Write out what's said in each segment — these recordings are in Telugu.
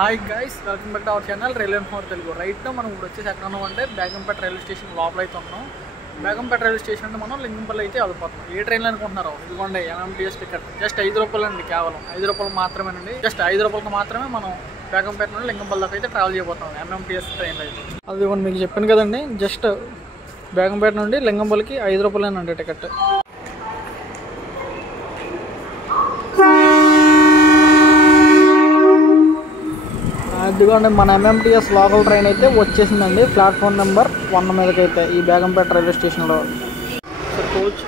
Hi guys, welcome back to our channel railway information Telugu. Right మనం ఇప్పుడు వచ్చేసి ఎక్కడ ఉన్నాం అంటే బేగంపేట రైల్వే స్టేషన్ లోపల అయితే ఉన్నాం. బేగంపేట రైల్వే స్టేషన్ అంటే మనం లింగంపల్లి అయితే వెళ్ళిపోతున్నాం. ఏ ట్రైన్లో అనుకుంటున్నారు? ఇదిగోండి ఎంఎంటీఎస్ టికెట్. జస్ట్ 5 రూపాయలు అండి, కేవలం 5 రూపాయలు మాత్రమేనండి. జస్ట్ 5 రూపాయలకి మాత్రమే మనం బేగంపేట నుండి లింగంపల్లి దాకా అయితే ట్రావెల్ చేయబోతున్నాం ఎంఎంటీఎస్ ట్రైన్లో అయితే. అది ఇవ్వండి, మీకు చెప్పాను కదండి, జస్ట్ బేగంపేట నుండి లింగంపల్లికి 5 రూపాయలేనండి టికెట్. ఇదిగోండి మన ఎంఎంటీఎస్ లోకల్ ట్రైన్ అయితే వచ్చేసిందండి ప్లాట్ఫామ్ నెంబర్ 1 మీదకి అయితే ఈ బేగంపేట రైల్వే స్టేషన్లో. కోచ్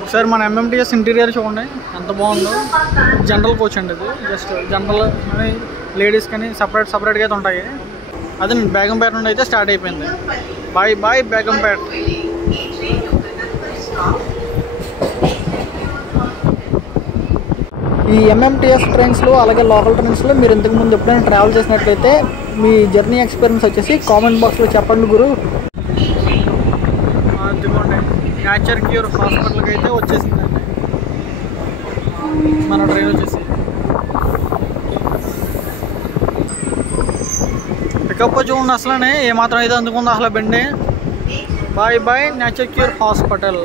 ఒకసారి మన ఎంఎంటీఎస్ ఇంటీరియర్ చూడండి ఎంత బాగుందో. జనరల్ కోచ్ అండి ఇది. జస్ట్ జనరల్ అని లేడీస్ కానీ సపరేట్గా అయితే ఉంటాయి. అదే బేగంపేట నుండి అయితే స్టార్ట్ అయిపోయింది. Bye bye Begumpet. ఈ ఎంఎంటీఎస్ ట్రైన్స్లో అలాగే లోకల్ ట్రైన్స్లో మీరు ఇంతకుముందు ఎప్పుడైనా ట్రావెల్ చేసినట్లయితే మీ జర్నీ ఎక్స్పీరియన్స్ వచ్చేసి కామెంట్ బాక్స్లో చెప్పండి గురు. అదిగోండి నేచర్ క్యూర్ హాస్పిటల్కి అయితే వచ్చేసిందండి మన ట్రైన్ వచ్చేసి. పికప్ చూడండి అసలనే ఏమాత్రం అయితే అందుకుందో అసలు బండి. Bye bye nature cure hospital.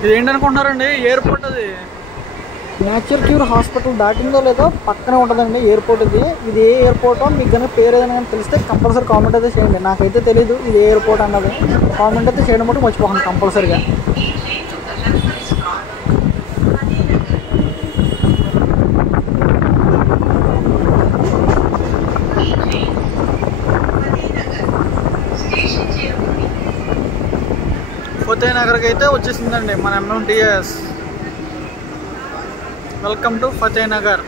ఇది ఏంటనుకుంటున్నారండి? ఎయిర్పోర్ట్. అది నేచర్ క్యూర్ హాస్పిటల్ దాటిందో లేదో పక్కనే ఉంటుందండి ఎయిర్పోర్ట్. ఇది ఏ ఎయిర్పోర్టో మీకు కనుక పేరు ఏదైనా కానీ తెలిస్తే కంపల్సరీ కామెంట్ అయితే చేయండి. నాకైతే తెలీదు ఇది ఏ ఎయిర్పోర్ట్ అన్నది. కామెంట్ అయితే చేయడం మటు మర్చిపోకండి కంపల్సరీగా. ఫతేహ్ నగర్కి అయితే వచ్చేసిందండి మన MMTS. Welcome to Fateh Nagar.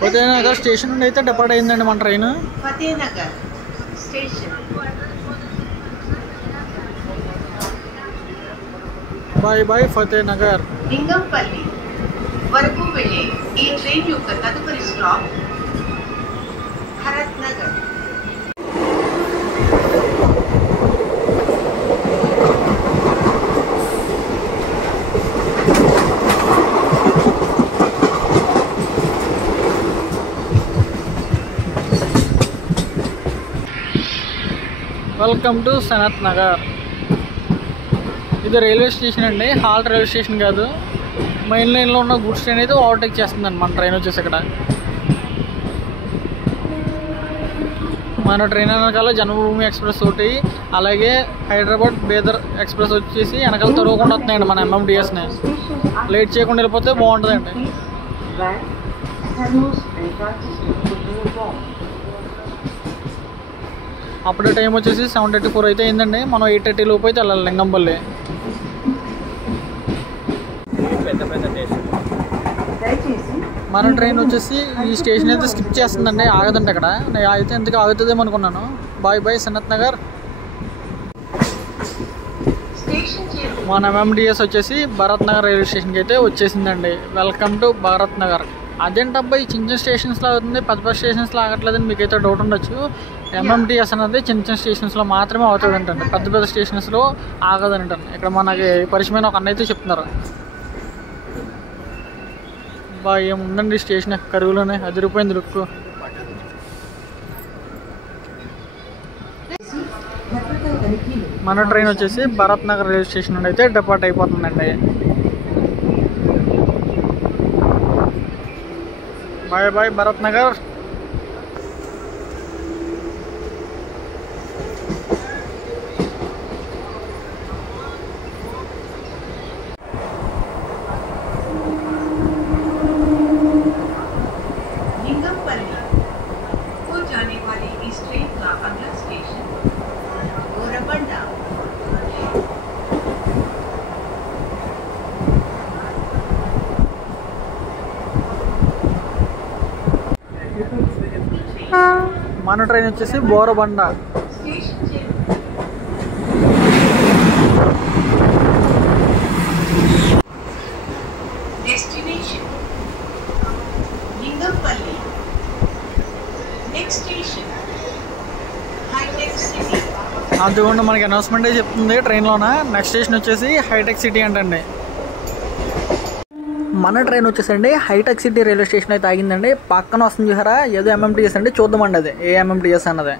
Fateh Nagar station నుండి అయితే డిపార్ట్ అయిందండి మన train. Fateh Nagar station. Bye bye Fateh Nagar. Lingampalli వరకు వెళ్ళే ఈ ట్రైన్ యొక్క తదుపరి stop Bharat Nagar. Welcome to Sanath Nagar. ఇది రైల్వే స్టేషన్ అండి, హాల్ట్ రైల్వే స్టేషన్ కాదు. మెయిన్ లైన్లో ఉన్న గూడ్స్ ట్రైన్ అయితే ఓవర్టేక్ చేస్తుందండి మన ట్రైన్ వచ్చేసి ఇక్కడ. మన ట్రైన్ వెనకాల జన్మభూమి ఎక్స్ప్రెస్ ఒకటి, అలాగే హైదరాబాద్ బీదర్ ఎక్స్ప్రెస్ వచ్చేసి వెనకాల తరగకుండా వస్తున్నాయండి మన ఎంఎంటీఎస్ని. లేట్ చేయకుండా వెళ్ళిపోతే బాగుంటుందండి. అప్పుడే టైం వచ్చేసి 7:34 అయితే అయిందండి. మనం 8:30 లోపు అయితే వెళ్ళాలి లింగంపల్లి. మన ట్రైన్ వచ్చేసి ఈ స్టేషన్ అయితే స్కిప్ చేస్తుందండి, ఆగదండి అక్కడ. నేను అయితే ఎందుకు ఆగుతుందేమో అనుకున్నాను. Bye bye Sanath Nagar. మన ఎంఎంటీఎస్ వచ్చేసి భరత్ నగర్ రైల్వే స్టేషన్కి అయితే వచ్చేసిందండి. Welcome to Bharat Nagar. అదేంటబ్బా ఈ చిన్న చిన్న స్టేషన్స్లో అవుతుంది, పెద్ద స్టేషన్స్లో ఆగట్లేదని మీకైతే డౌట్ ఉండొచ్చు. ఎంఎంటీఎస్ అనేది చిన్న స్టేషన్స్లో మాత్రమే అవుతుంది అంటండి, పెద్ద స్టేషన్స్లో ఆగదంటండి. ఇక్కడ మనకి పరిచయమైన ఒక అన్న అయితే చెప్తున్నారు. బా ఏముందండి స్టేషన్ కరువులోనే అదిరిపోయింది లుక్. మన ట్రైన్ వచ్చేసి భరత్ నగర్ రైల్వే స్టేషన్ నుండి అయితే డిపార్ట్ అయిపోతుందండి. Bye bye Bharat Nagar. మన ట్రైన్ వచ్చేసి బోరబండ. అందుకుండా మనకి అనౌన్స్మెంట్ చెప్తుంది ట్రైన్లోన. నెక్స్ట్ స్టేషన్ వచ్చేసి హైటెక్ సిటీ అంటండి. మన ట్రైన్ వచ్చేసండి హైటెక్ సిటీ రైల్వే స్టేషన్ అయితే ఆగిందండి. పక్కన వస్తుంది చూసారా, ఏదో ఎంఎంటీఎస్ అండి, చూద్దామండి అది ఏ ఎంఎంటీఎస్ అన్నది.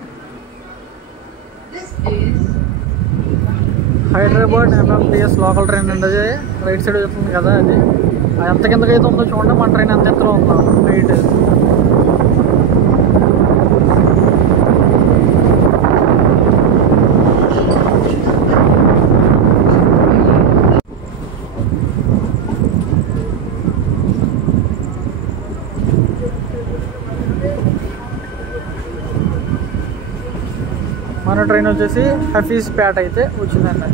హైదరాబాద్ ఎంఎంటీఎస్ లోకల్ ట్రైన్ అండి. అది రైట్ సైడ్ వస్తుంది కదా, అది ఎంత కిందకైతే ఉందో చూడండి. మన ట్రైన్ ఎంత ఎత్తులో ఉందో హైట్. మన ట్రైన్ వచ్చేసి హఫీజ్పేట అయితే వచ్చిందండి.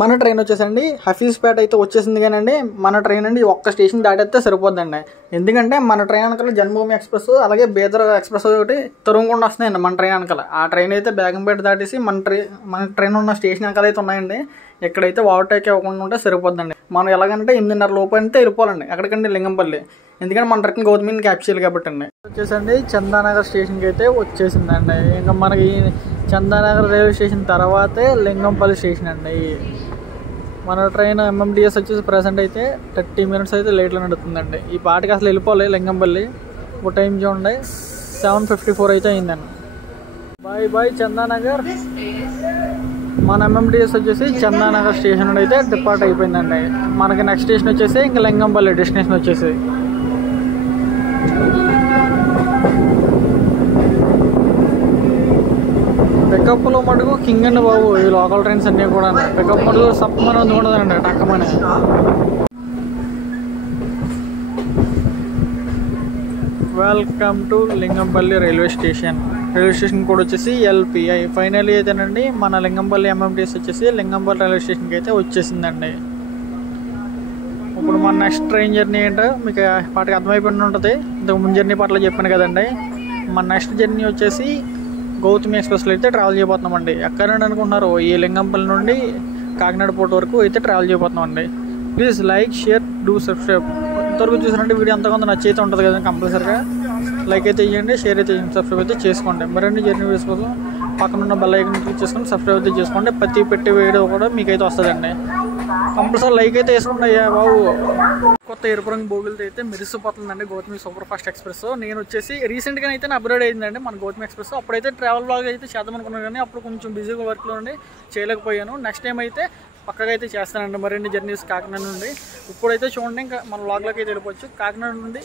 మన ట్రైన్ వచ్చేసండి హఫీజ్పేట అయితే వచ్చేసింది. కానండి మన ట్రైన్ అండి ఒక్క స్టేషన్ దాటేస్తే సరిపోద్దండి. ఎందుకంటే మన ట్రైన్ వెనకాల జన్మభూమి ఎక్స్ప్రెస్ అలాగే బీదర్ ఎక్స్ప్రెస్ ఒకటి తరుముకుండా వస్తున్నాయండి మన ట్రైన్ వెనకాల. ఆ ట్రైన్ అయితే బేగంపేట దాటేసి మన ట్రైన్ ఉన్న స్టేషన్ వెనకాల అయితే ఉన్నాయండి. ఇక్కడైతే ఓవర్టేక్ ఇవ్వకుండా ఉంటే సరిపోద్దండి. మనం ఎలాగంటే 8:30 లోపు అయితే వెళ్ళిపోవాలండి ఎక్కడికంటే లింగంపల్లి. ఎందుకంటే మన ట్రైన్ గౌతమిని క్యాప్చర్ చేయాలి కాబట్టి అండి. వచ్చేసండి చందానగర్ స్టేషన్కి అయితే వచ్చేసిందండి. ఇంకా మనకి చందానగర్ రైల్వే స్టేషన్ తర్వాతే లింగంపల్లి స్టేషన్ అండి. మన ట్రైన్ ఎంఎంటీఎస్ వచ్చేసి ప్రజెంట్ అయితే 30 minutes అయితే లేట్లో నడుతుందండి. ఈ పాటికి అసలు వెళ్ళిపోవాలి లింగంపల్లి. ఒక టైం చూడండి 7:54 అయితే అయిందండి. Bye bye Chandanagar. మన ఎంఎంటీఎస్ వచ్చేసి చందానగర్ స్టేషన్ నుండి అయితే డిపార్ట్ అయిపోయిందండి. మనకి నెక్స్ట్ స్టేషన్ వచ్చేసి ఇంకా లింగంపల్లి డెస్టినేషన్ వచ్చేసి. పికప్లో మటుకు కింగ్ అండి బాబు ఈ లోకల్ ట్రైన్స్ అన్నీ కూడా. పికప్ మటుకు సప్పమని అందుకుంటుందండి టక్కమని. Welcome to Lingampally railway station. Railway station కూడా వచ్చేసి ఎల్పిఐ. ఫైనల్లీ అయితేనండి మన లింగంపల్లి ఎంఎంటీఎస్ వచ్చేసి లింగంపల్లి రైల్వే స్టేషన్కి అయితే వచ్చేసిందండి. ఇప్పుడు మన నెక్స్ట్ ట్రైన్ జర్నీ ఏంటో మీకు పాటికి అర్థమైపోయి ఉంటుంది. ఇంతకు ముందు జర్నీ పట్ల చెప్పాను కదండి. మన నెక్స్ట్ జర్నీ వచ్చేసి గౌతమి ఎక్స్ప్రెస్లో అయితే ట్రావెల్ చేయబోతున్నామండి. ఎక్కడండి అనుకుంటున్నారు, ఈ లింగంపల్లి నుండి కాకినాడ పోర్ట్ వరకు అయితే ట్రావెల్ చేయబోతున్నామండి. Please like, share, do subscribe. ఇంతవరకు చూసినట్టు వీడియో అంతగా నచ్చి అయితే ఉంటుంది కదా, కంపల్సరీగా లైక్ అయితే చేయండి, షేర్ అయితే చేయండి, సబ్స్క్రైబ్ అయితే చేసుకోండి. మరిన్ని జర్నీ వీడియోస్ కోసం పక్కన ఉన్న బెల్ ఐకాన్ క్లిక్ చేసుకొని సబ్స్క్రైబ్ అయితే చేసుకోండి. ప్రతి పెట్టే వీడియో కూడా మీకైతే వస్తుందండి. కంపల్సరీ లైక్ అయితే వేసుకోండి అయ్యా బాబు. కొత్త ఎరుపు రంగు బోగులతో అయితే మెరిసిపోతుందండి గౌతమి సూపర్ ఫాస్ట్ ఎక్స్ప్రెస్. నేను వచ్చేసి రీసెంట్గా అయితే అప్గ్రేడ్ అయిందండి మన గౌతమి ఎక్స్ప్రెస్. అప్పుడైతే ట్రావెల్ బ్లాగ్ అయితే చేద్దాం అనుకున్నాను, కానీ అప్పుడు కొంచెం బిజీగా వర్క్లో ఉండి చేయలేకపోయాను. నెక్స్ట్ టైం అయితే పక్కగా అయితే చేస్తానండి మరిన్ని జర్నీస్ కాకినాడ నుండి. ఇప్పుడైతే చూడండి ఇంకా మన బ్లాగ్లోకి అయితే వెళ్ళిపోవచ్చు. కాకినాడ నుండి